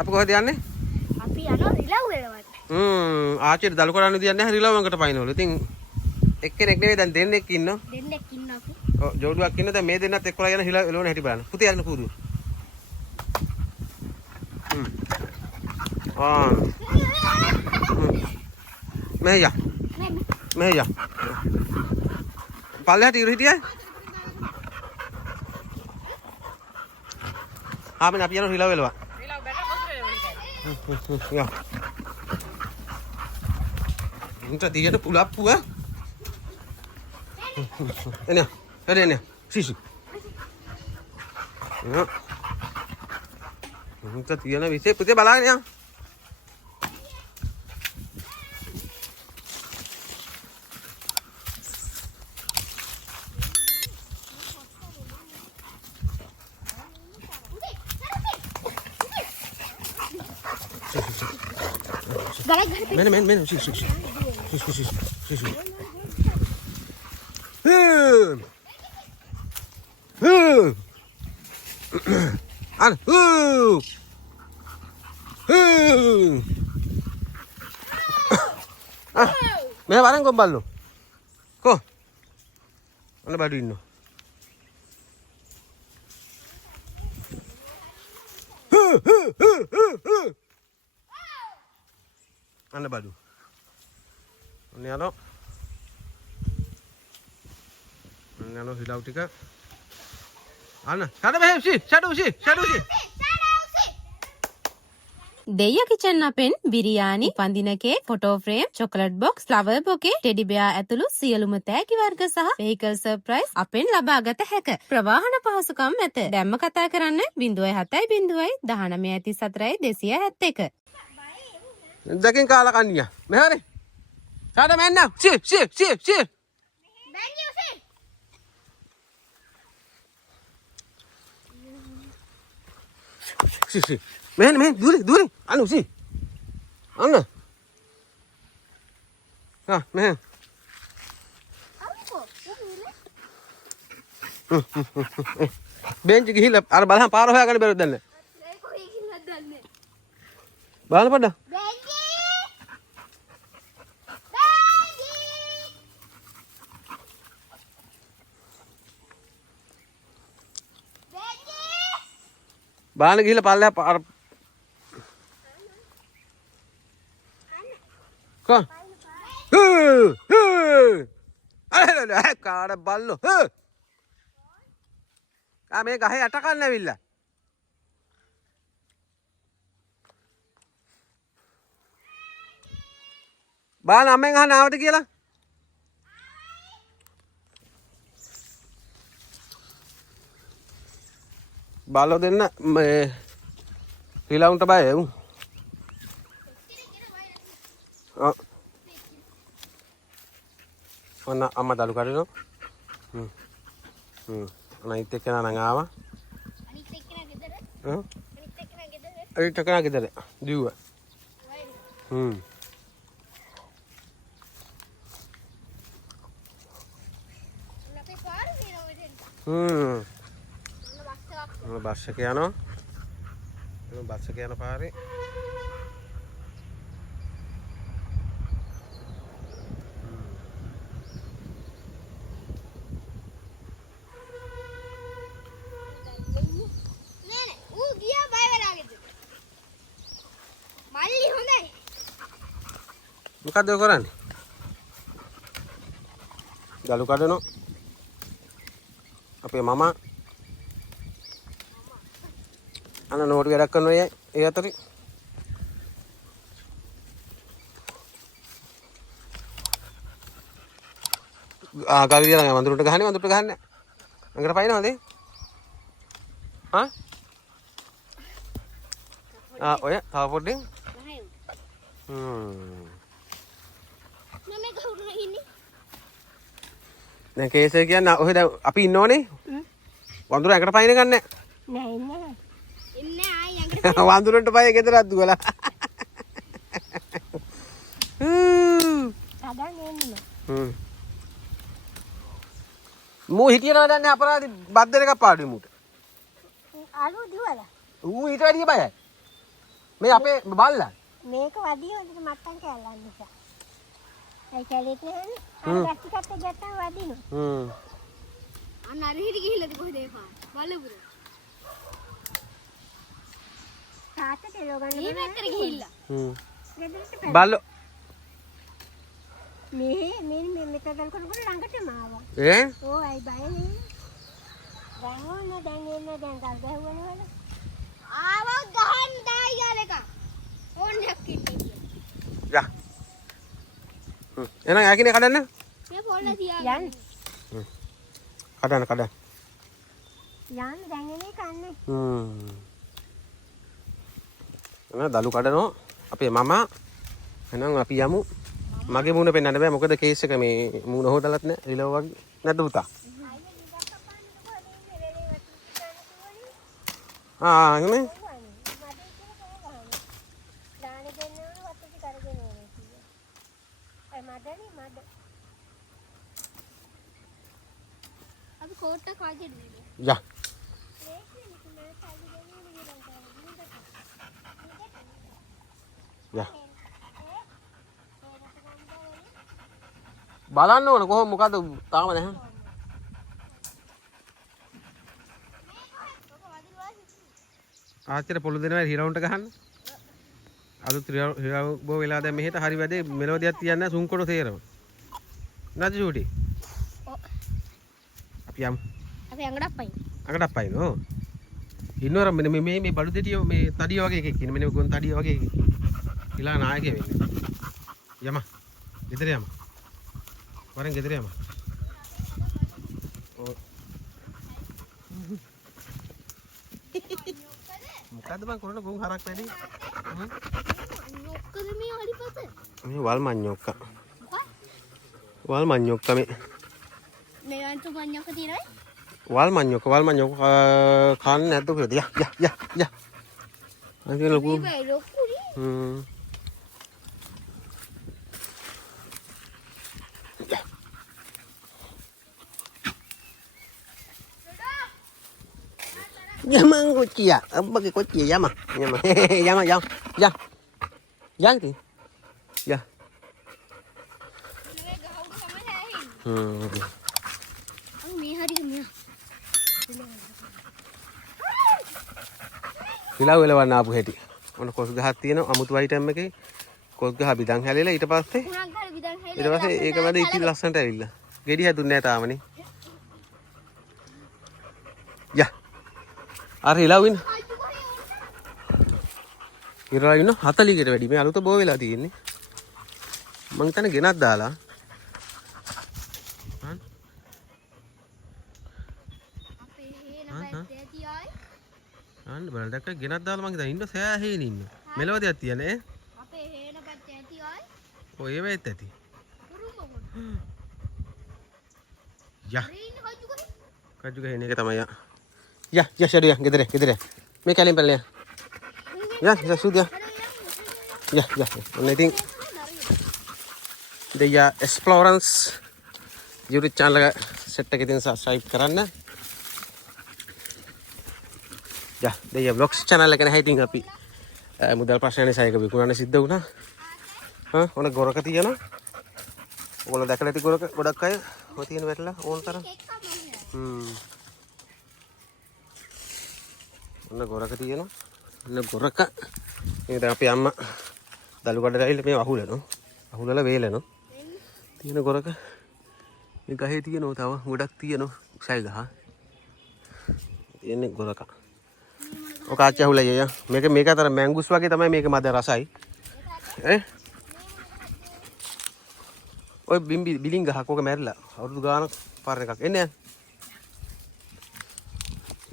අපි කොහෙද යන්නේ? අපි යනවා රිලව් වෙලවට. ආච්චිට දළු කරන්න දියන්නේ රිලව්වකට පයින්නවලු. ඉතින් එක්කෙනෙක් නෙවෙයි දැන් දෙන්නෙක් ඉන්නවා. දෙන්නෙක් ඉන්න අපි. ඔව් ජෝඩුවක් ඉන්න දැන් මේ දෙන්නත් එක්කලා යන රිලව් එළවන හැටි බලන්න. පුතේ යන්න කූරුව. මෙයා මෙයා පල්ලෙහාට ඉර හිටියයි ආමෙන් අපි යන රිලව් එලවා යා උන්ට දියට පුලප්පුව එනේ සිසි උන්ට තියෙන විශේෂ පුතේ බලන්න යා Men, sí. Me barang gombal lo. Ko. Mana badu inno. Mana badu. Ini ano hilau tika ana kada behem si shadow si දෙය කිචන් අපෙන් බිරියානි පන්දින cake photo frame chocolate box flower bouquet teddy bear ඇතුළු සියලුම තෑගි වර්ග සහ vehicle surprise අපෙන් ලබාගත හැක ප්‍රවාහන පහසුකම් ඇත දැම්ම කතා කරන්න 07 Dakin kala kanya. Mehari. Sada main now. Si. Thank you Si. Men, duri. Anu si. Anu. Ah, men. Bench gihila ar balhan paro hoyagan beru danne. Balhan pada. Balhan gihila palla par. Ko. Alah kaada ballo. Ah මේ ගහේ යට කන්න ඇවිල්ලා. බලන්න අම්මෙන් අහන්න ආවද කියලා. බාලෝ දෙන්න මේ රිලවුන්ට බය උන්. ඔන්න අම්මා දලු කඩනවා. අනිත් එක්කෙනා නම් ආවා. අනිත් එක්කෙනා ගෙදර. අනිත් එක්කෙනා ගෙදර. දිව්වා. බස් එක යනවා. බස් එක යන පාරේ මොකද්ද ඔය කරන්නේ? ගලු කඩනවා. අපේ මමා අන්න නෝටි වැඩක් කරනවා ඒ අතරේ. ගාගිරිය ළඟ වඳුරට ගහන්නේ අඟට පයින්නවද? ඔය තව පොඩ්ඩෙන්. දැන් කේසර් කියන්නේ ඔහෙ දැන් අපි ඉන්නෝනේ. වඳුර ඇඟට පයින් ගන්නෑ. නෑ ඉන්නේ ආයි ඇඟට වඳුරන්ට පය ගෙදරක් දුවලා. සාදා නෙන්නේ. මූ හිටියනවා දැන් අපරාධි බද්දර එකක් පාඩුවේ මූට. අලු දිවලා. ඌ ඊට වැඩිය බයයි. මේ අපේ බල්ලා. මේක වදී හොඳට මට්ටම් කැල්ලන්න නිසා. ඒ කැලේට නෑනේ. අර ප්ලාස්ටික් එකත් ගත්තාම වදිනවා. අන්න අර හිටි ගිහිල්ලාද කොහෙද ඒ පාර? බලපුර. තාත්තට ලෝගන්න මේ පැත්තට ගිහිල්ලා. බල්ලෝ. මේ මෙතන කරනකොට ළඟටම ආවා. ඕ අය බය නේ. දැන් ගල් ගැහුවනවල. ආවා ගහන්න දායියල එක. ඕන්නක් කිට්ටේ. යා. එහෙනම් ආකිනේ කඩන්න. මේ පොල්ල තියාගන්න. කඩන්න. යන්න දැන් එනේ කන්නේ. එහෙනම් දලු කඩනවා අපේ මමා. එහෙනම් අපි යමු. මගේ මූණ පෙන්වන්න බෑ මොකද කේස් එක මේ මූණ හොදලත් නෑ රිලව් වගේ නැද්ද පුතා? එහෙනම් අපි කෝට්ටක් වගේ දෙන්න. යා. යා. බලන්න ඕන කොහොම මොකද තාම නැහැ. ආච්චිට පොළු දෙනවා හිරවුන්ට ගහන්න. අලුත් හිරවු බෝ වෙලා දැන් මෙහෙට හරි වැඩේ මෙලෝදියක් තියන්න සුන්කොඩ තේරම. නැද චූටි? අපි යමු. අපි අඟඩක් පයින්. අඟඩක් පයින් ඕ. ඉන්නවර මේ බඩු දෙටිය මේ තඩිය වගේ එකක් ඉන්නේ. මෙන්න ගොන් තඩිය වගේ එකක්. ඊළඟ නායකයෙ වෙන්නේ. යම. ගෙදර යම. වරෙන් ගෙදර යම. මොකද්ද බං කරන්නේ ගොන් හරක් වැඩි? ඔක්කොද මේ හරිපත? මේ වල් මඤ්ඤොක්ක. වල් මඤ්ඤොක්ක මේ. මේ වන්තු මඤ්ඤොක්ක තියෙනවද? වල් මඤ්ඤොක්ක කන්නේ නැද්ද කොහෙද? යා. අද ලොකු. මේ ලොකුයි. Yaman kucing ya, apa ke kucing yama, yama, yang ti, ya. මේ හරි මෙයා. හිලව් එලවන්න ආපු හැටි. ඔන්න කොස් ගහක් තියෙනවා අමුතු අයිටම් එකේ. කොස් ගහ බිදන් හැලෙලා ඊට පස්සේ ඒක වැඩ ඉතින් ලස්සනට ඇවිල්ලා. ගෙඩි හැදුන්නේ නැහැ තාමනේ. යා. අර හිලව් ඉන්න. ඉරලා ඉන්න 40කට වැඩි. මේ අලුත බෝ වෙලා තියෙන්නේ. මං හිතන්නේ ගෙනත් දාලා. අන්න බලන්න දැක්ක ගෙනත් දාලා මං හිතා ඉන්න සෑහේන ඉන්න. මෙලවදියක් තියන්නේ. අපේ හේන පැත්තේ ඇති අය. ඔය ඒ වෙත් ඇති. යා. කජු ගහන එක තමයි යා. යා ෂඩියා ගෙදර. මේ කැලෙන් පැනලා යා සුදියා. යා. ඔන්න ඉතින් දෙයා එක්ස්ප්ලෝරන්ස් YouTube channel එක set එක ඉතින් subscribe කරන්න. යා දෙයා vlogs channel එක නැහැ ඉතින් අපි මුදල් ප්‍රශ්න නිසා ඒක විකුණන්න සිද්ධ වුණා. ඔන්න ගොරක තියෙනවා. ඔයගොල්ලෝ දැකලා ඇති ගොරක ගොඩක් අය ඔය තියෙන වැටලා ඕන තරම්. ඔන්න ගොරක තියෙනවා. ඔන්න ගොරක. මේ දැන් අපේ අම්මා දලු කඩට ඇවිල්ලා මේ අහුලනවා. අහුලලා වේලනවා. තියෙන ගොරක. මේ ගහේ තියෙනවා තව ගොඩක් තියෙනවා. උසයි ගහ. තියෙන්නේ ගොරක. ඔක ආච්චි අහුලයි අයියා. මේක අතර මැංගුස් වගේ තමයි මේක මද රසයි. ඔය බිලින් ගහක් ඔක මැරිලා. අවුරුදු ගානක් පාර එකක්. එන්න යන්න.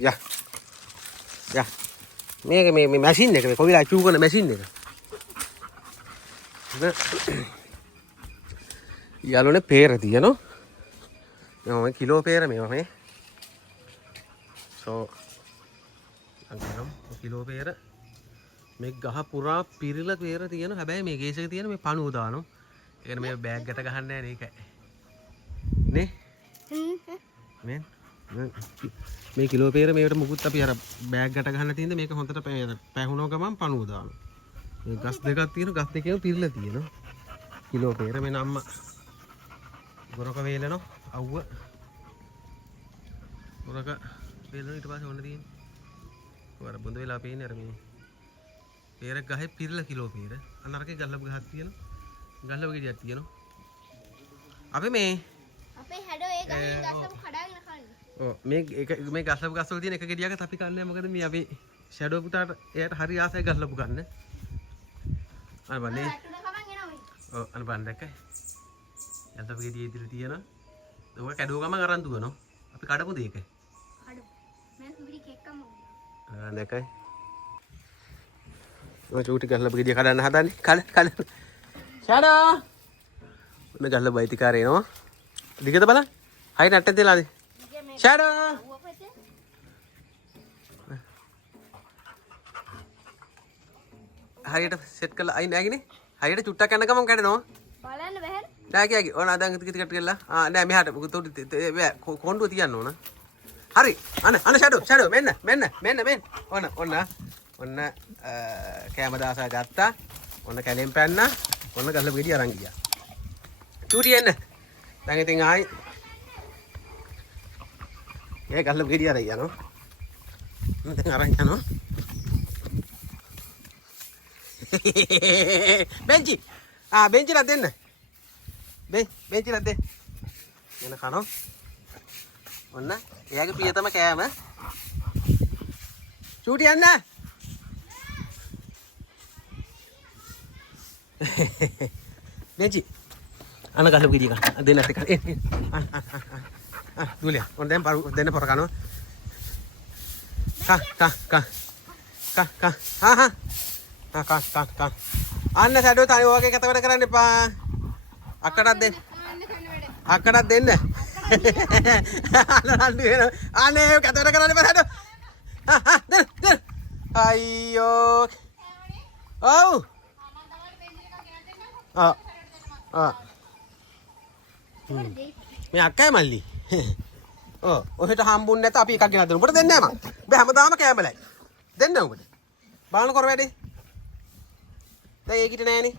යා. මේක මේ මැෂින් එක මේ කොවිලා චූ කරන මැෂින් එක. යාළුවනේ peer තියෙනවා. මේ කිලෝ peer මේවා මේ. සෝ අංගනම් කිලෝ peer මේ ගහ පුරා පිරිලා peer තියෙනවා. හැබැයි මේ කේස් එක තියෙන මේ පණුව දානවා. ඒ කියන්නේ මේ බෑග් එකට ගහන්න නැහැ නේ ඒකයි. නේ? මේ කිලෝ peer මේකට මුකුත් අපි අර බෑග් එකට ගහන්න තියෙන්නේ මේක හොඳට පැහුණව ගමන් පණුව දානවා. මේ ගස් දෙකක් තියෙනවා. ගස් දෙකේම පිරලා තියෙනවා. කිලෝ peer මෙන්න අම්මා. ගොරක වේලනවා. අවුව. ගොරක වේලනවා ඊට පස්සේ ඔන්න තියෙන්නේ. ඔයාලා බොඳ වෙලා පේන්නේ අර මේ peer ගහේ පිරලා කිලෝ peer. අන්න අරකේ ගල්ලපු ගහක් තියෙනවා. ගල්ලපු ගෙඩියක් තියෙනවා. අපි මේ අපේ හැඩෝ ඒ ගහින් ගස්සම කඩාගෙන කන්නේ. ඔව් මේ ගස්ලපු ගස්වල තියෙන එක ගෙඩියකට අපි කන්නේ මොකද මේ අපි ෂැඩෝ පුතාට එයාට හරි ආසයි ගස්ලපු ගන්න. අර බලන්න. අටුන කමන් එනවා මේ. ඔව් අර බලන්න දැක්කයි. ගස්ලපු ගෙඩිය ඉදිරිය තියෙනවා. ඒක කැඩුව ගමන් අරන් දුවනවා. අපි කඩපු දෙයක. කඩු. මම සුබිරි කෙක්කම. දැක්කයි. ඔය චූටි ගස්ලපු ගෙඩිය කඩන්න හදන්නේ. කඩ. ෂැඩෝ. ඔන්න ගස්ලපු අයිතිකාරය එනවා. දිගට බලන්න. හයි නැට්ටේ තියලාද? ෂැඩෝ. හරියට සෙට් කරලා අයි නෑගිනේ. හරියට චුට්ටක් යන ගමන් කැඩෙනවා. බලන්න බැහැ. නෑ කියාගේ. ඕන දැන් ටික කරලා. නෑ මෙහාට කොණ්ඩුව තියන්න ඕන. හරි. අන්න ෂැඩෝ මෙන්න. ඔන්න කැම දාසා ගත්තා. ඔන්න කැලෙන් පැන්නා. ඔන්න ගල්ලපු ගෙඩිය අරන් ගියා. චූටි එන්න. දැන් ඉතින් ආයි ඒ ගල්ලපු ගෙඩිය අරන් යනවා. දැන් අරන් යනවා. බෙන්චි බෙන්චිලා දෙන්න. බෙන්චිලා දෙන්න. එන කනෝ. ඔන්න එයාගේ පියතම කෑම. චූටි යන්න. බෙන්චි අන ගල්ලපු ගෙඩිය ගන්න. දෙන්නත් එක. දුලියා. ඔන්න දැන් දෙන්න පොර කනවා. කා. අන්න සැඩෝ තනි ඔයගේ කත වැඩ කරන්න එපා. අක්කටත් දෙන්න. අක්කටත් දෙන්න. අන්න වෙන. අනේ කත වැඩ කරන්න එපා සැඩෝ. දෙන්න. අයියෝ. ඔව්. මේ අක්කයි මල්ලි. ඔහෙට හම්බුන්නේ නැත අපි එකක් ගෙනත් දෙන්න. උඹට දෙන්නේ නැහැ මං. බෑ හැමදාම කෑමලයි. දෙන්න උඹට. බලන්න කර වැඩේ. දැන් ඒකිට නෑනේ.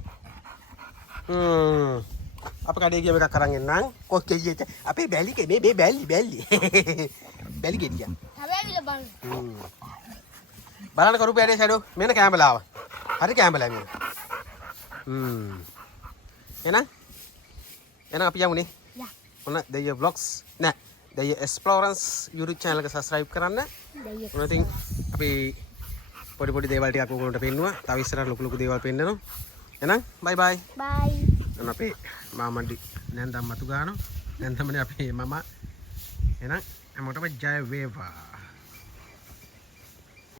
අප කඩේ ගියම එකක් අරන් එන්නම්. කොක්කෙයියට අපේ බැලිගේ මේ බැලි. බැලි ගෙඩිය. හැබැයි බලන්න. බලන්න කරු බෑනේ ෂැඩෝ. මෙන්න කෑමලා ආවා. හරි කෑමලා මෙන්න. එහෙනම් අපි යමුනේ. යා. ඔන්න දෙය vlogs නෑ. දෙය explorers YouTube channel එක subscribe කරන්න. දෙය. ඔන්න ඉතින් අපි පොඩි දේවල් ටිකක් ඔයගොල්ලන්ට පෙන්නුවා. තව ඉස්සරහට ලොකු දේවල් පෙන්නනවා. එහෙනම් bye bye. බයි. දැන් අපේ මාමණ්ඩි නැන්දම් මතු ගන්නවා. නැන්දම්නේ අපේ මම. එහෙනම් හැමෝටම ජය වේවා.